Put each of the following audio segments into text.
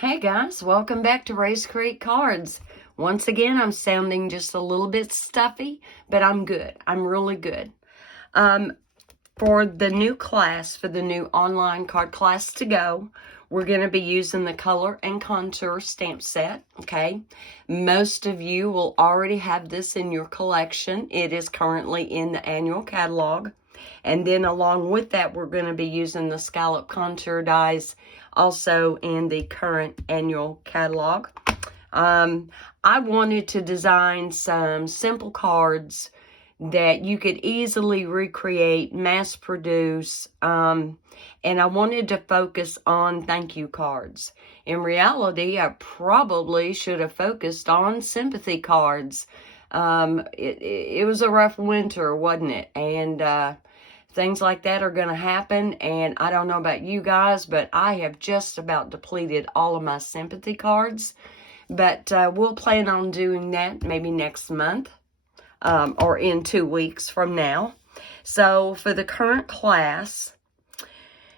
Hey guys, welcome back to Rae's Create Cards. Once again, I'm sounding just a little bit stuffy, but I'm good. I'm really good. For the new class, for the new online card class to go, we're going to be using the Color and Contour stamp set, okay? Most of you will already have this in your collection. It is currently in the annual catalog. And then along with that, we're going to be using the scallop contour dies also in the current annual catalog. I wanted to design some simple cards that you could easily recreate, mass produce, and I wanted to focus on thank you cards. In reality, I probably should have focused on sympathy cards. It was a rough winter, wasn't it? And things like that are going to happen, and I don't know about you guys, but I have just about depleted all of my sympathy cards. But we'll plan on doing that maybe next month or in 2 weeks from now. So for the current class,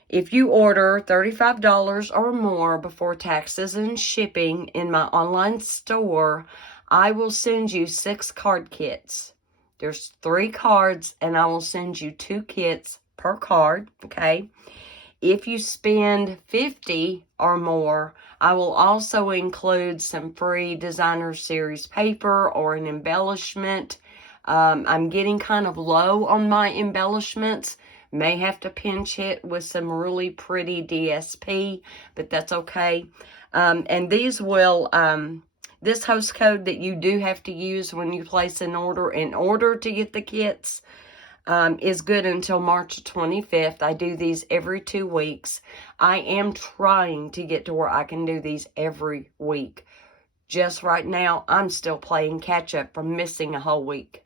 if you order $35 or more before taxes and shipping in my online store, I will send you 6 card kits. There's 3 cards, and I will send you 2 kits per card, okay? If you spend $50 or more, I will also include some free designer series paper or an embellishment. I'm getting kind of low on my embellishments. May have to pinch it with some really pretty DSP, but that's okay. And these will... This host code that you do have to use when you place an order in order to get the kits is good until March 25th. I do these every 2 weeks. I am trying to get to where I can do these every week. Just right now, I'm still playing catch up from missing a whole week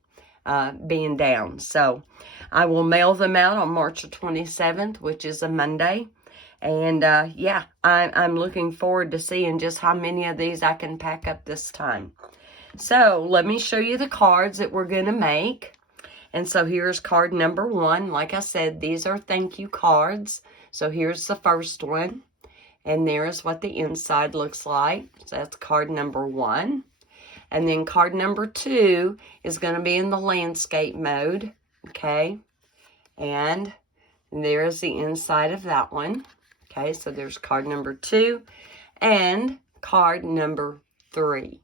being down. So I will mail them out on March 27th, which is a Monday. And yeah, I'm looking forward to seeing just how many of these I can pack up this time. So let me show you the cards that we're going to make. And so here's card number 1. Like I said, these are thank you cards. So here's the first one. And there's what the inside looks like. So that's card number 1. And then card number 2 is going to be in the landscape mode. Okay. And there's the inside of that one. Okay, so there's card number 2 and card number 3.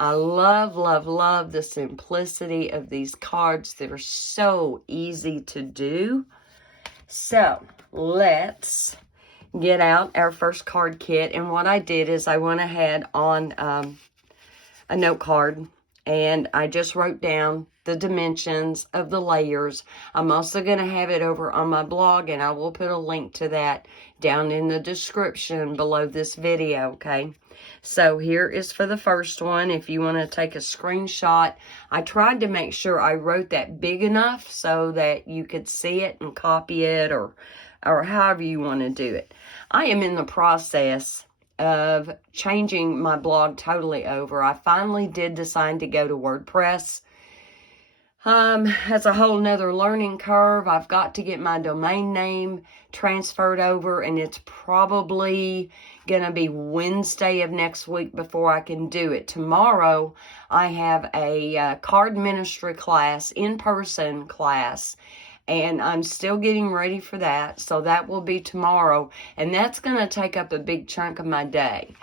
I love, love, love the simplicity of these cards. They're so easy to do. So let's get out our first card kit. And what I did is I went ahead on a note card and I just wrote down the dimensions of the layers. I'm also going to have it over on my blog, and I will put a link to that down in the description below this video, okay? So here is for the first one. If you want to take a screenshot, I tried to make sure I wrote that big enough so that you could see it and copy it, or however you want to do it. I am in the process of changing my blog totally over. I finally did decide to go to WordPress. That's a whole nother learning curve. I've got to get my domain name transferred over, and it's probably going to be Wednesday of next week before I can do it. Tomorrow, I have a card ministry class, in-person class, and I'm still getting ready for that. So that will be tomorrow, and that's going to take up a big chunk of my day.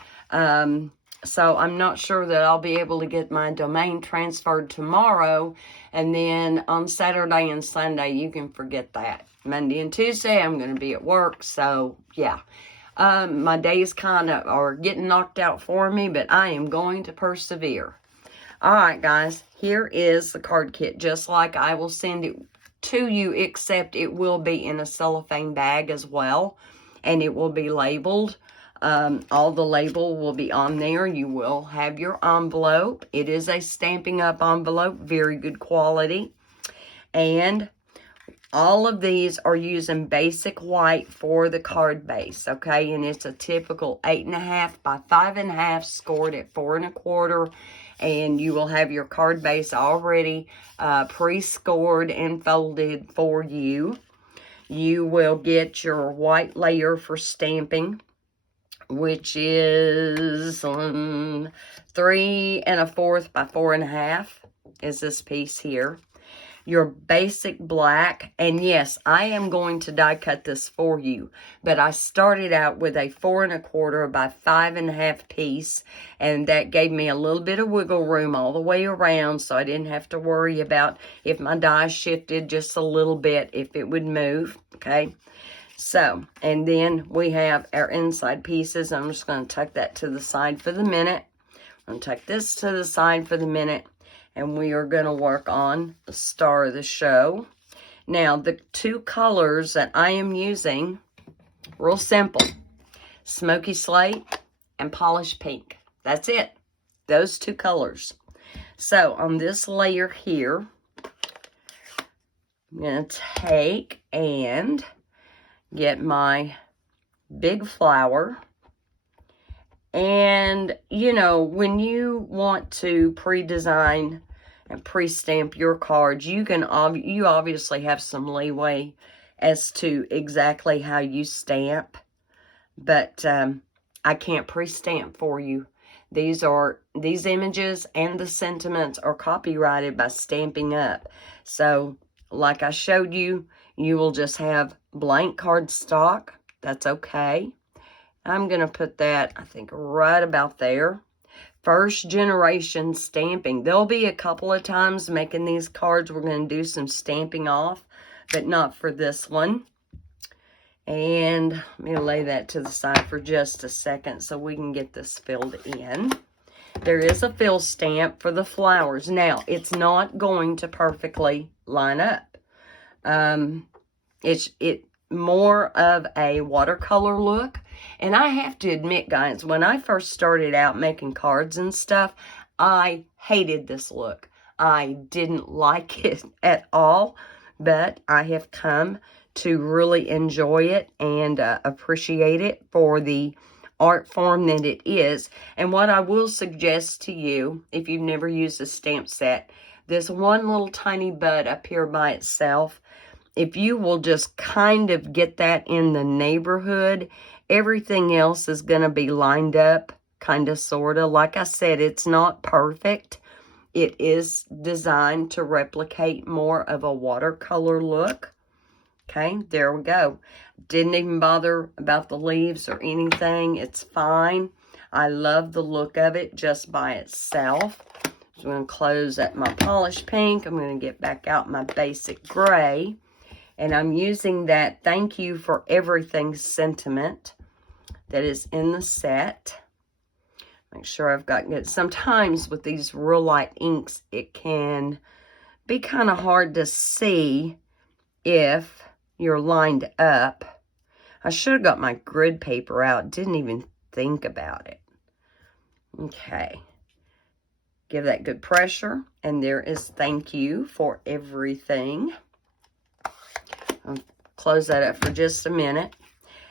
So I'm not sure that I'll be able to get my domain transferred tomorrow. And then on Saturday and Sunday, you can forget that. Monday and Tuesday, I'm going to be at work. So, yeah. My days kind of are getting knocked out for me, but I am going to persevere. All right, guys. Here is the card kit. Just like I will send it to you, except it will be in a cellophane bag as well. And it will be labeled. All the label will be on there. You will have your envelope. It is a Stampin' Up! Envelope, very good quality. And all of these are using basic white for the card base, okay? And it's a typical 8.5 by 5.5, scored at 4 1/4. And you will have your card base already pre-scored and folded for you. You will get your white layer for stamping. which is 3 1/4 by 4 1/2 is this piece here. Your basic black, and yes, I am going to die cut this for you, but I started out with a 4 1/4 by 5 1/2 piece, and that gave me a little bit of wiggle room all the way around, so I didn't have to worry about if my die shifted just a little bit, if it would move, okay? So, and then we have our inside pieces. I'm just going to tuck that to the side for the minute. I'm going to tuck this to the side for the minute. And we are going to work on the star of the show. Now, the two colors that I am using, real simple. Smoky Slate and Polished Pink. That's it. Those two colors. So, on this layer here, I'm going to take and get my big flower. And, you know, when you want to pre-design and pre-stamp your cards, you obviously have some leeway as to exactly how you stamp. But I can't pre-stamp for you. These images and the sentiments are copyrighted by Stampin' Up. So, like I showed you, you will just have blank cardstock. That's okay. I'm going to put that, I think, right about there. First generation stamping. There'll be a couple of times making these cards we're going to do some stamping off, but not for this one. And let me lay that to the side for just a second so we can get this filled in. There is a fill stamp for the flowers. Now, it's not going to perfectly line up. It's more of a watercolor look. And I have to admit, guys, when I first started out making cards and stuff, I hated this look. I didn't like it at all, but I have come to really enjoy it and appreciate it for the art form that it is. And what I will suggest to you, if you've never used a stamp set, this one little tiny bud up here by itself, if you will just kind of get that in the neighborhood, everything else is going to be lined up, kind of, sort of. Like I said, it's not perfect. It is designed to replicate more of a watercolor look. Okay, there we go. Didn't even bother about the leaves or anything. It's fine. I love the look of it just by itself. So I'm going to close at my polished pink. I'm going to get back out my basic gray. And I'm using that Thank You for Everything sentiment that is in the set. Make sure I've got good. Sometimes with these real light inks, it can be kind of hard to see if you're lined up. I should have got my grid paper out. Didn't even think about it. Okay. Give that good pressure. And there is Thank You for Everything. I'll close that up for just a minute.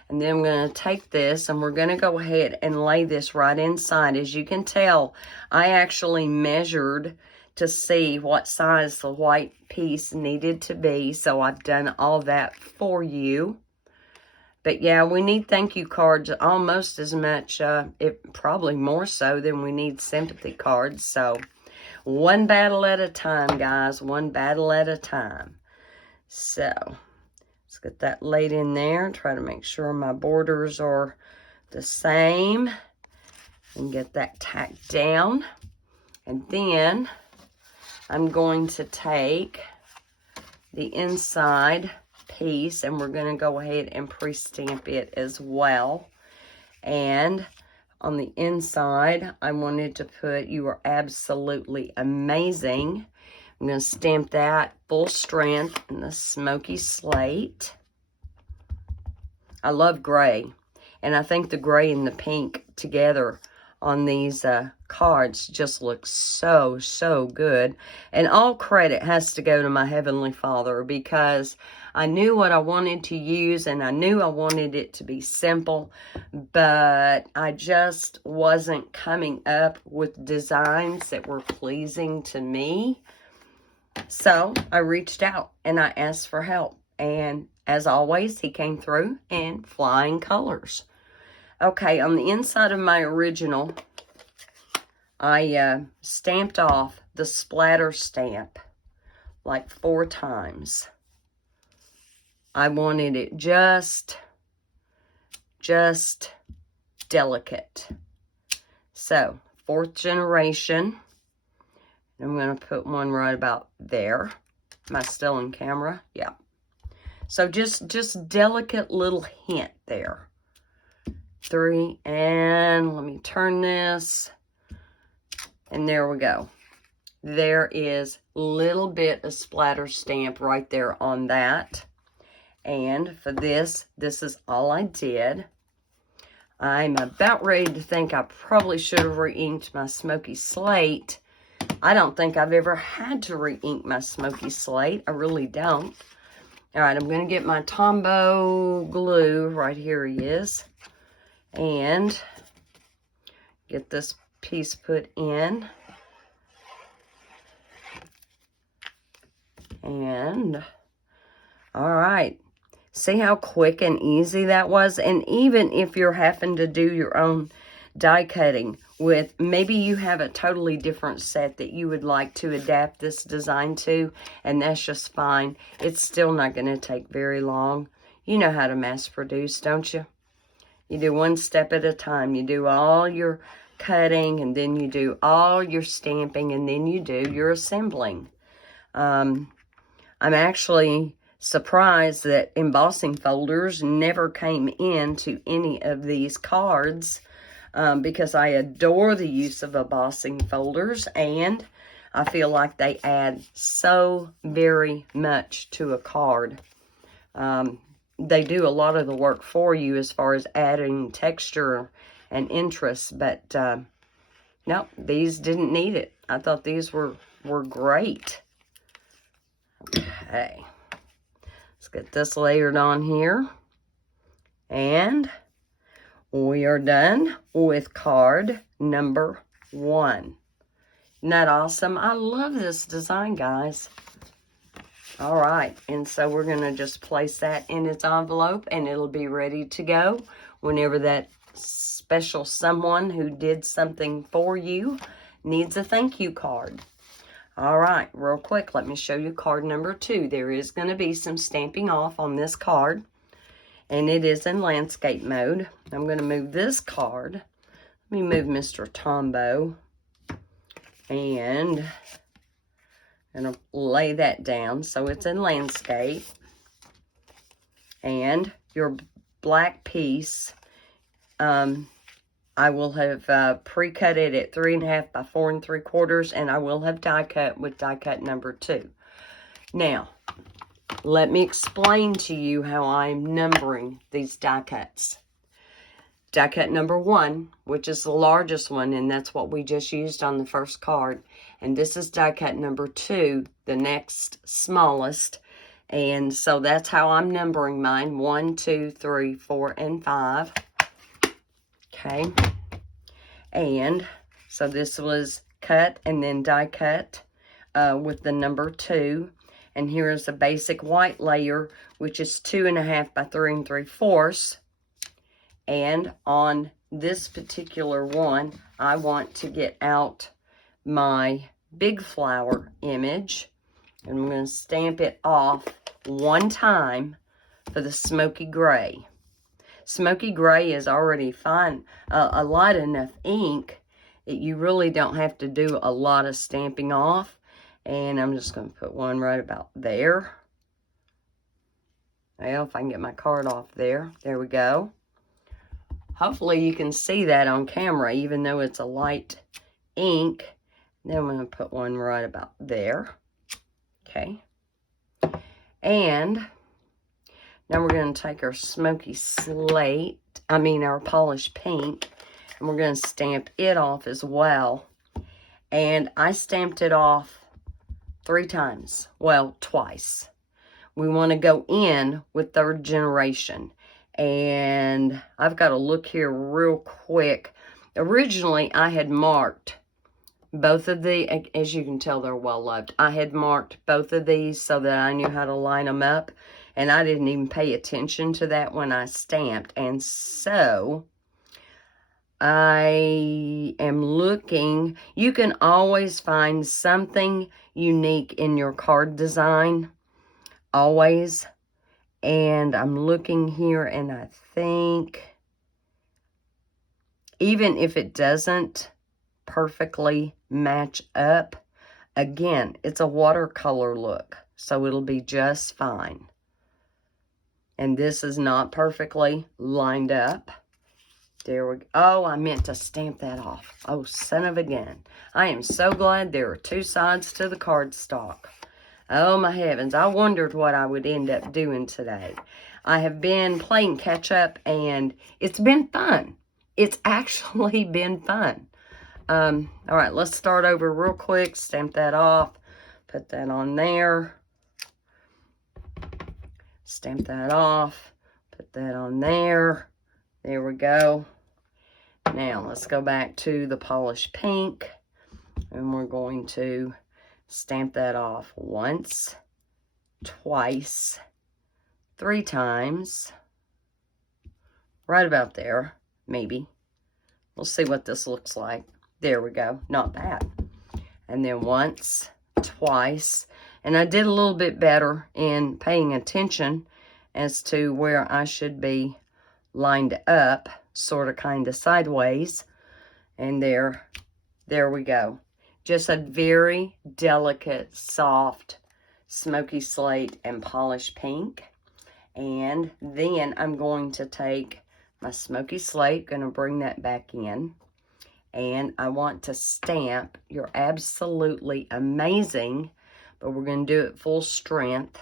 And then I'm going to take this and we're going to go ahead and lay this right inside. As you can tell, I actually measured to see what size the white piece needed to be. So I've done all that for you. But yeah, we need thank you cards almost as much, probably more so than we need sympathy cards. So one battle at a time, guys. One battle at a time. So let's get that laid in there. Try to make sure my borders are the same. And get that tacked down. And then I'm going to take the inside piece and we're going to go ahead and pre-stamp it as well. And on the inside, I wanted to put, "You are absolutely amazing." I'm going to stamp that full strength in the Smoky Slate. I love gray, and I think the gray and the pink together on these cards just look so, so good. And all credit has to go to my Heavenly Father, because I knew what I wanted to use and I knew I wanted it to be simple, but I just wasn't coming up with designs that were pleasing to me. So I reached out and I asked for help, and as always, he came through in flying colors. Okay, on the inside of my original, I stamped off the splatter stamp like 4 times. I wanted it just delicate. So, 4th generation. I'm going to put one right about there. Am I still in camera? Yeah. So just delicate little hint there. 3, and let me turn this. And there we go. There is a little bit of splatter stamp right there on that. And for this is all I did. I'm about ready to think I probably should have re-inked my Smoky Slate. I don't think I've ever had to re-ink my Smoky Slate. I really don't. All right, I'm going to get my Tombow glue. Right here he is. And get this piece put in. And, all right. See how quick and easy that was? And even if you're having to do your own die cutting with, maybe you have a totally different set that you would like to adapt this design to, and that's just fine. It's still not going to take very long. You know how to mass produce, don't you? You do one step at a time. You do all your cutting, and then you do all your stamping, and then you do your assembling. I'm actually surprised that embossing folders never came into any of these cards, because I adore the use of embossing folders, and I feel like they add so very much to a card. They do a lot of the work for you as far as adding texture and interest, but no, these didn't need it. I thought these were great. Okay. Let's get this layered on here. And we are done with card number 1. Isn't that awesome? I love this design, guys. All right, and so we're going to just place that in its envelope, and it'll be ready to go whenever that special someone who did something for you needs a thank you card. All right, real quick, let me show you card number 2. There is going to be some stamping off on this card, and it is in landscape mode. I'm going to move this card. Let me move Mr. Tombow, and I'm going to lay that down so it's in landscape. And your black piece, I will have pre-cut it at 3.5 by 4 3/4, and I will have die cut with die cut number 2. Now, let me explain to you how I'm numbering these die cuts. Die cut number 1, which is the largest one, and that's what we just used on the first card. And this is die cut number 2, the next smallest. And so that's how I'm numbering mine. 1, 2, 3, 4, and 5. Okay. And so this was cut and then die cut with the number 2. And here is a basic white layer, which is 2.5 by 3 3/4. And on this particular one, I want to get out my big flower image. And I'm going to stamp it off 1 time for the smoky gray. Smoky gray is already fine, a light enough ink that you really don't have to do a lot of stamping off. And I'm just going to put one right about there. Well, if I can get my card off there. There we go. Hopefully you can see that on camera, even though it's a light ink. Then I'm going to put one right about there. Okay. And now we're going to take our Smoky Slate, our polished pink, and we're going to stamp it off as well. And I stamped it off 3 times. Well, twice. We want to go in with 3rd generation. And I've got to look here real quick. Originally, I had marked both of the, as you can tell, they're well loved. I had marked both of these so that I knew how to line them up. And I didn't even pay attention to that when I stamped. And so, I am looking. You can always find something unique in your card design. Always. And I'm looking here, and I think even if it doesn't perfectly match up, again, it's a watercolor look, so it'll be just fine. And this is not perfectly lined up. There we go. Oh, I meant to stamp that off. Oh, son of a gun. I am so glad there are two sides to the cardstock. Oh, my heavens. I wondered what I would end up doing today. I have been playing catch up, and it's been fun. It's actually been fun. All right, let's start over real quick. Stamp that off. Put that on there. Stamp that off. Put that on there. There we go. Now, let's go back to the polished pink. And we're going to stamp that off once, twice, 3 times. Right about there, maybe. We'll see what this looks like. There we go. Not bad. And then once, twice. And I did a little bit better in paying attention as to where I should be lined up, sort of kind of sideways. And there we go. Just a very delicate, soft, smoky slate and polished pink. And then I'm going to take my smoky slate, going to bring that back in. And I want to stamp You're Absolutely Amazing, but we're going to do it full strength.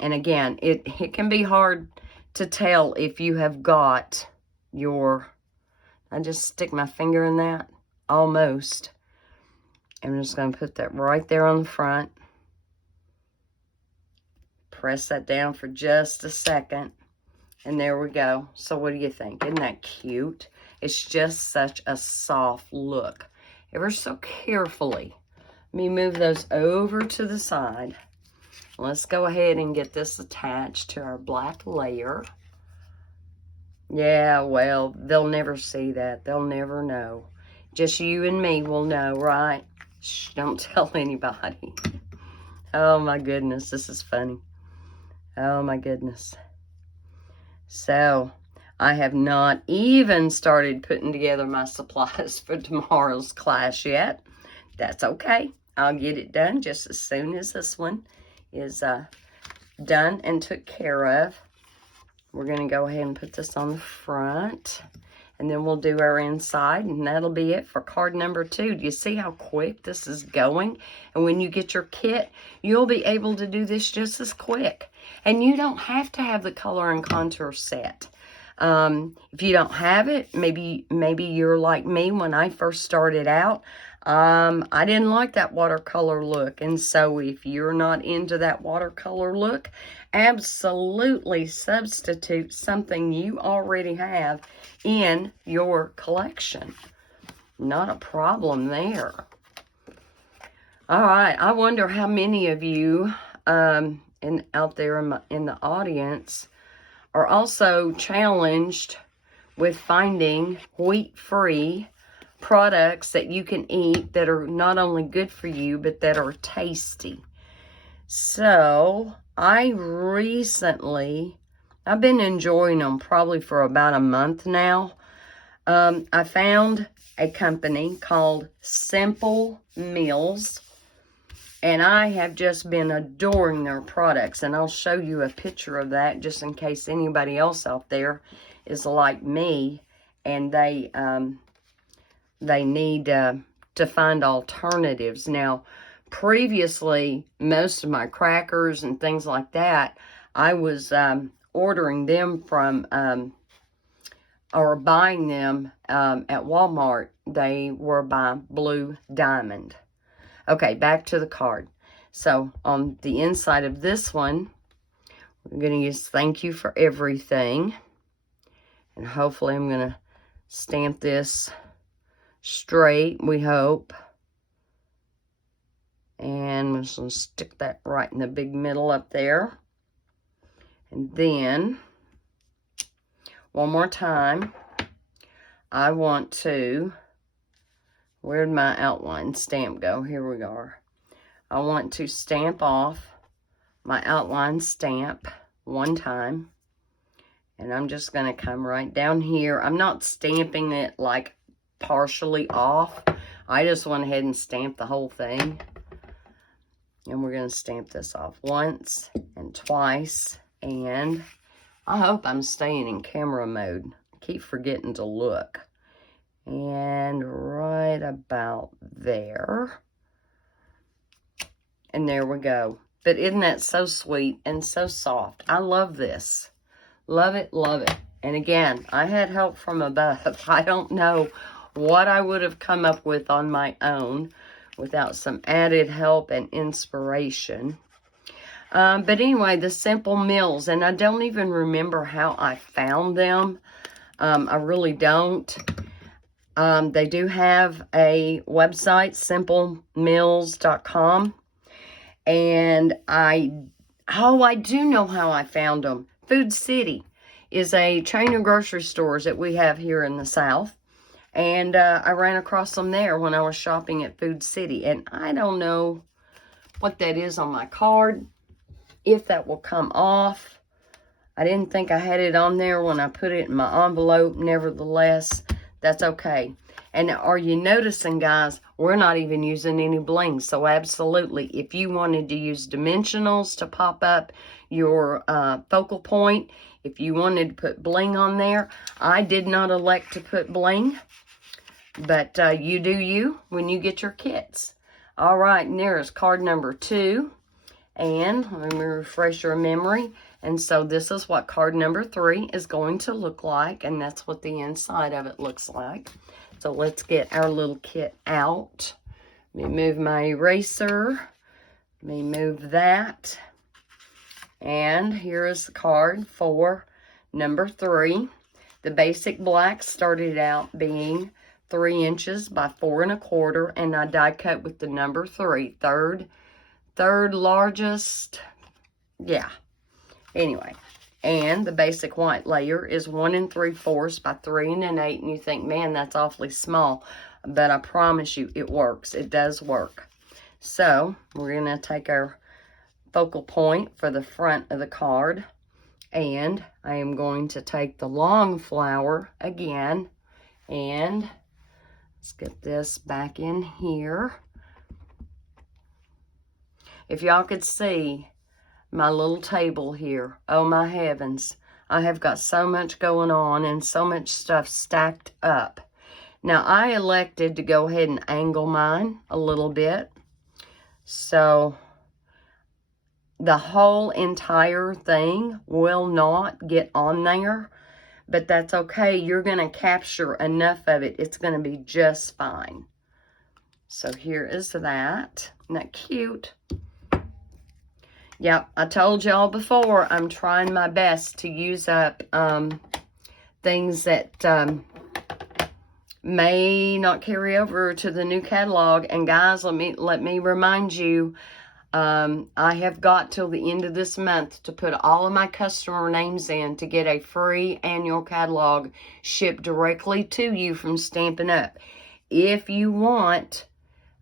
And again, it can be hard to tell if you have got your, I just stick my finger in that, almost. I'm just going to put that right there on the front. Press that down for just a second. And there we go. So what do you think? Isn't that cute? It's just such a soft look. Ever so carefully. Let me move those over to the side. Let's go ahead and get this attached to our black layer. Yeah, well, they'll never see that. They'll never know. Just you and me will know, right? Shh, don't tell anybody. Oh my goodness, this is funny. Oh my goodness. So, I have not even started putting together my supplies for tomorrow's class yet. That's okay. I'll get it done just as soon as this one is done and took care of. We're going to go ahead and put this on the front. And then we'll do our inside, and that'll be it for card number 2. Do you see how quick this is going? And when you get your kit, you'll be able to do this just as quick. And you don't have to have the color and contour set. If you don't have it, maybe you're like me when I first started out. I didn't like that watercolor look. And so if you're not into that watercolor look, absolutely substitute something you already have in your collection. Not a problem there. All right, I wonder how many of you out there in the audience are also challenged with finding wheat-free products that you can eat that are not only good for you, but that are tasty. So, I've been enjoying them probably for about a month now. I found a company called Simple Meals, and I have just been adoring their products, and I'll show you a picture of that just in case anybody else out there is like me and they need to find alternatives. Now, previously, most of my crackers and things like that, I was ordering them from or buying them at Walmart. They were by Blue Diamond. Okay, back to the card. So, on the inside of this one, we're going to use Thank You for Everything. And hopefully I'm going to stamp this straight, we hope. And I'm just going to stick that right in the big middle up there. And then one more time, I want to, where'd my outline stamp go? Here we are. I want to stamp off my outline stamp one time. And I'm just going to come right down here. I'm not stamping it like partially off. I just went ahead and stamped the whole thing. And we're going to stamp this off once and twice. And I hope I'm staying in camera mode. I keep forgetting to look. And right about there. And there we go. But isn't that so sweet and so soft? I love this. Love it, love it. And again, I had help from above. I don't know what I would have come up with on my own without some added help and inspiration. But anyway, the Simple Mills, and I don't even remember how I found them. I really don't. They do have a website, simplemills.com. And I do know how I found them. Food City is a chain of grocery stores that we have here in the South. And I ran across them there when I was shopping at Food City. And I don't know what that is on my card, if that will come off. I didn't think I had it on there when I put it in my envelope. Nevertheless, that's okay. And are you noticing, guys, we're not even using any bling. So absolutely, if you wanted to use dimensionals to pop up your focal point, if you wanted to put bling on there, I did not elect to put bling. But you do you when you get your kits. All right, and there's card number 2. And let me refresh your memory. And so this is what card number 3 is going to look like. And that's what the inside of it looks like. So let's get our little kit out. Let me move my eraser. Let me move that. And here is the card for number 3. The basic black started out being 3 inches by 4 1/4. And I die cut with the number 3. Third largest. Yeah. Anyway. And the basic white layer is 1 3/4 by 3 1/8. And you think, man, that's awfully small. But I promise you, it works. It does work. So, we're going to take our focal point for the front of the card. And I am going to take the long flower again. And let's get this back in here. If y'all could see my little table here. Oh my heavens. I have got so much going on and so much stuff stacked up. Now I elected to go ahead and angle mine a little bit. So the whole entire thing will not get on there. But that's okay. You're going to capture enough of it. It's going to be just fine. So here is that. Isn't that cute? Yep, I told y'all before, I'm trying my best to use up things that may not carry over to the new catalog. And guys, let me remind you, I have got till the end of this month to put all of my customer names in to get a free annual catalog shipped directly to you from Stampin' Up. If you want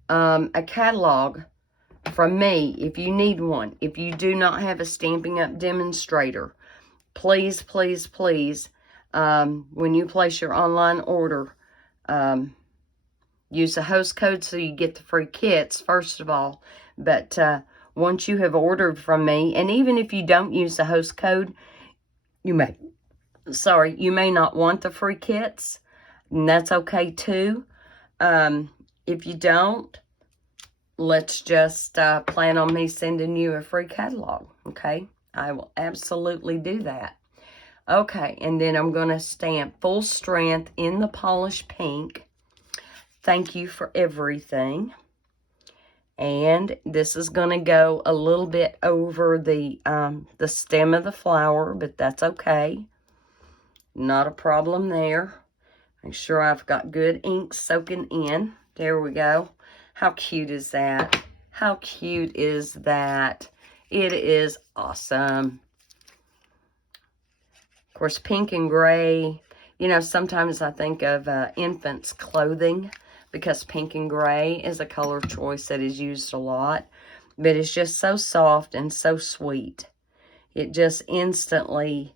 a catalog from me, if you need one, if you do not have a Stampin' Up demonstrator, please, please, please, when you place your online order, use the host code so you get the free kits, first of all. But once you have ordered from me, and even if you don't use the host code, you may not want the free kits, and that's okay too. If you don't, let's just plan on me sending you a free catalog, okay? I will absolutely do that. Okay, and then I'm going to stamp Full Strength in the polished pink. Thank you for everything. And this is going to go a little bit over the stem of the flower, but that's okay. Not a problem there. Make sure I've got good ink soaking in. There we go. How cute is that? How cute is that? It is awesome. course, pink and gray, you know, sometimes I think of infants' clothing because pink and gray is a color choice that is used a lot. But it's just so soft and so sweet. It just instantly,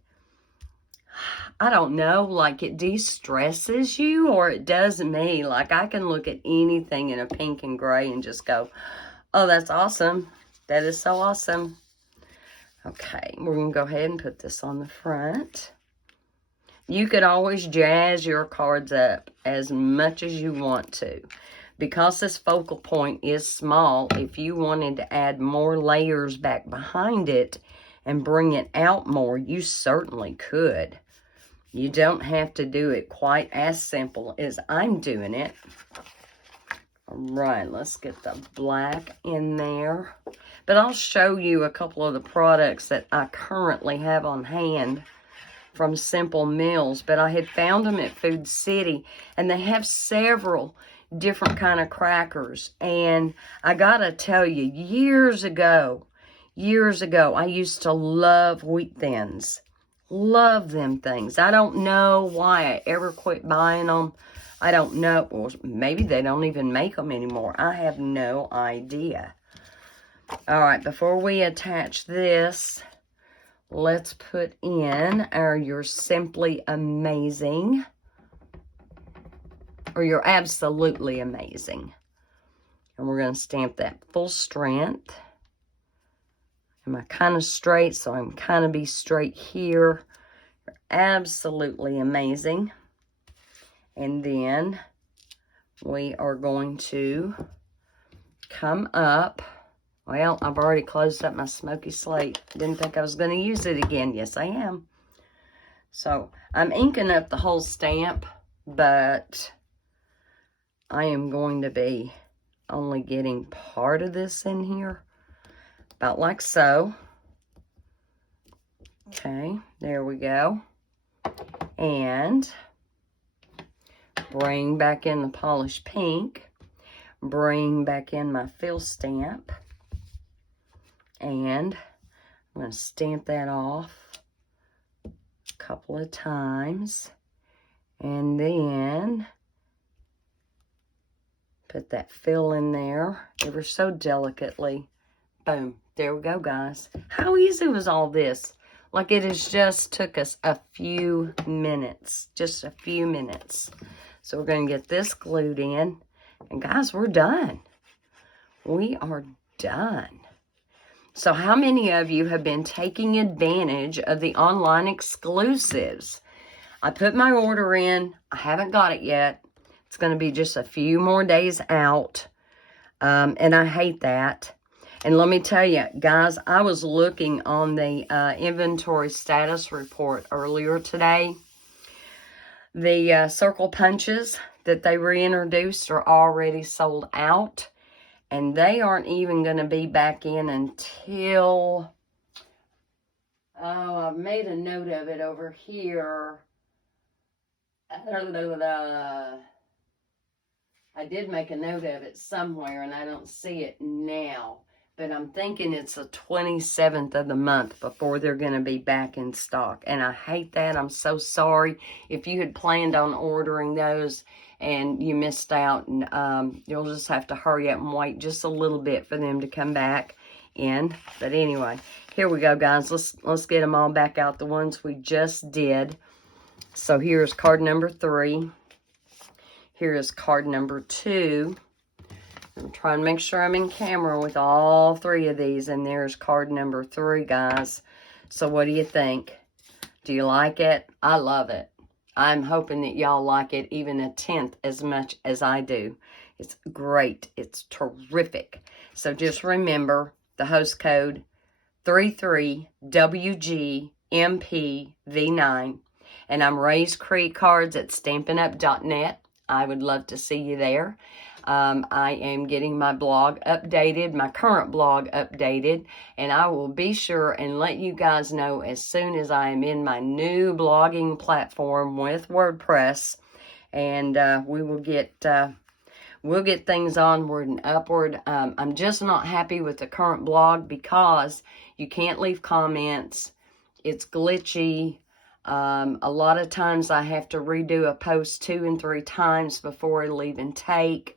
I don't know, like it de-stresses you, or it does me. Like I can look at anything in a pink and gray and just go, oh, that's awesome. That is so awesome. Okay, we're going to go ahead and put this on the front. You could always jazz your cards up as much as you want to. Because this focal point is small, if you wanted to add more layers back behind it and bring it out more, you certainly could. You don't have to do it quite as simple as I'm doing it. All right, let's get the black in there. But I'll show you a couple of the products that I currently have on hand from Simple Mills, but I had found them at Food City, and they have several different kind of crackers. And I gotta tell you, years ago, I used to love Wheat Thins. Love them things. I don't know why I ever quit buying them. I don't know. Well, maybe they don't even make them anymore. I have no idea. All right, before we attach this, let's put in our You're Simply Amazing, or You're Absolutely Amazing. And we're going to stamp that full strength. Am I kind of straight? So I'm kind of be straight here. You're absolutely amazing. And then we are going to come up. Well, I've already closed up my smoky slate. Didn't think I was going to use it again. Yes, I am. So I'm inking up the whole stamp, but I am going to be only getting part of this in here. About like so. Okay, there we go. And bring back in the polished pink. Bring back in my fill stamp. And I'm going to stamp that off a couple of times. And then put that fill in there ever so delicately. Boom. There we go, guys. How easy was all this? Like it has just took us a few minutes. Just a few minutes. So we're going to get this glued in. And guys, we're done. We are done. So how many of you have been taking advantage of the online exclusives? I put my order in. I haven't got it yet. It's going to be just a few more days out. And I hate that. And let me tell you, guys, I was looking on the inventory status report earlier today. The circle punches that they reintroduced are already sold out. And they aren't even going to be back in until, oh, I've made a note of it over here. I did make a note of it somewhere, and I don't see it now. But I'm thinking it's the 27th of the month before they're going to be back in stock. And I hate that. I'm so sorry. If you had planned on ordering those and you missed out, and you'll just have to hurry up and wait just a little bit for them to come back in. But anyway, here we go, guys. Let's get them all back out, the ones we just did. So here's card number 3. Here is card number 2. I'm trying to make sure I'm in camera with all 3 of these. And there's card number 3, guys. So what do you think? Do you like it? I love it. I'm hoping that y'all like it even a tenth as much as I do. It's great. It's terrific. So just remember the host code 33WGMPV9. And I'm Rae's Create Cards at Stampin'Up.net. I would love to see you there. I am getting my blog updated, my current blog updated, and I will be sure and let you guys know as soon as I am in my new blogging platform with WordPress, and we'll get things onward and upward. I'm just not happy with the current blog because you can't leave comments. It's glitchy. A lot of times I have to redo a post 2 and 3 times before it'll even take.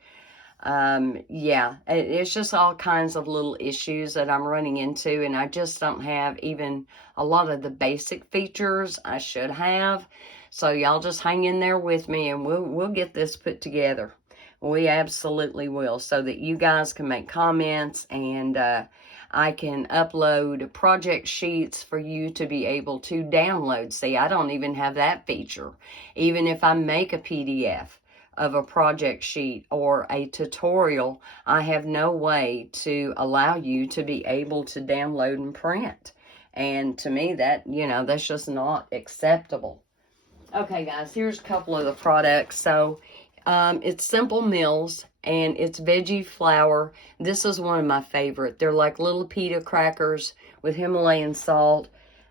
Yeah, it's just all kinds of little issues that I'm running into, and I just don't have even a lot of the basic features I should have. So y'all just hang in there with me, and we'll get this put together. We absolutely will, so that you guys can make comments, and I can upload project sheets for you to be able to download. See, I don't even have that feature. Even if I make a PDF of a project sheet or a tutorial, I have no way to allow you to be able to download and print. And to me, that, that's just not acceptable. Okay, guys, here's a couple of the products. So, it's Simple Mills, and it's veggie flour. This is one of my favorite. They're like little pita crackers with Himalayan salt.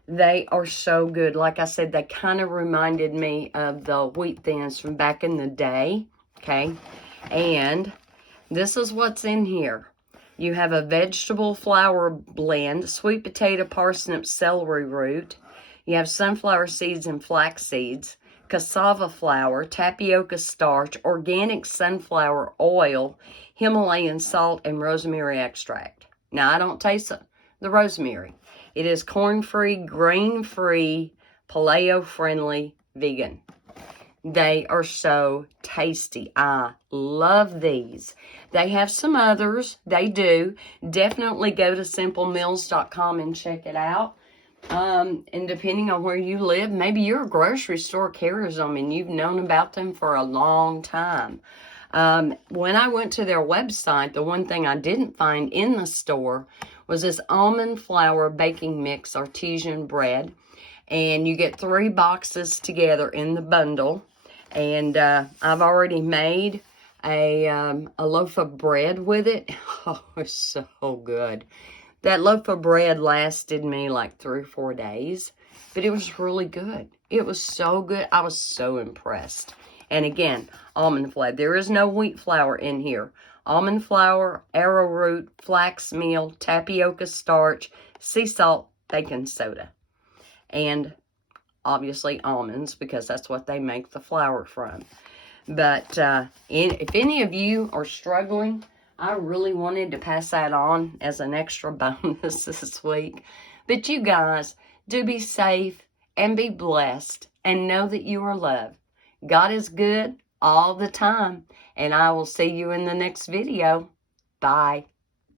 They are so good. Like I said, they kind of reminded me of the Wheat Thins from back in the day, okay? And this is what's in here. You have a vegetable flour blend, sweet potato, parsnip, celery root. You have sunflower seeds and flax seeds, cassava flour, tapioca starch, organic sunflower oil, Himalayan salt, and rosemary extract. Now, I don't taste the rosemary. It is corn-free, grain-free, paleo-friendly, vegan. They are so tasty. I love these. They have some others. They do. Definitely go to simplemills.com and check it out. And depending on where you live, maybe your grocery store carries them and you've known about them for a long time. When I went to their website, the one thing I didn't find in the store was this almond flour baking mix artisan bread. And you get 3 boxes together in the bundle. And I've already made a loaf of bread with it. Oh, it's so good. That loaf of bread lasted me like 3 or 4 days, but it was really good. It was so good. I was so impressed. And again, almond flour. There is no wheat flour in here. Almond flour, arrowroot, flax meal, tapioca starch, sea salt, baking soda. And obviously almonds, because that's what they make the flour from. But if any of you are struggling, I really wanted to pass that on as an extra bonus this week. But you guys, do be safe and be blessed and know that you are loved. God is good all the time. And I will see you in the next video. Bye.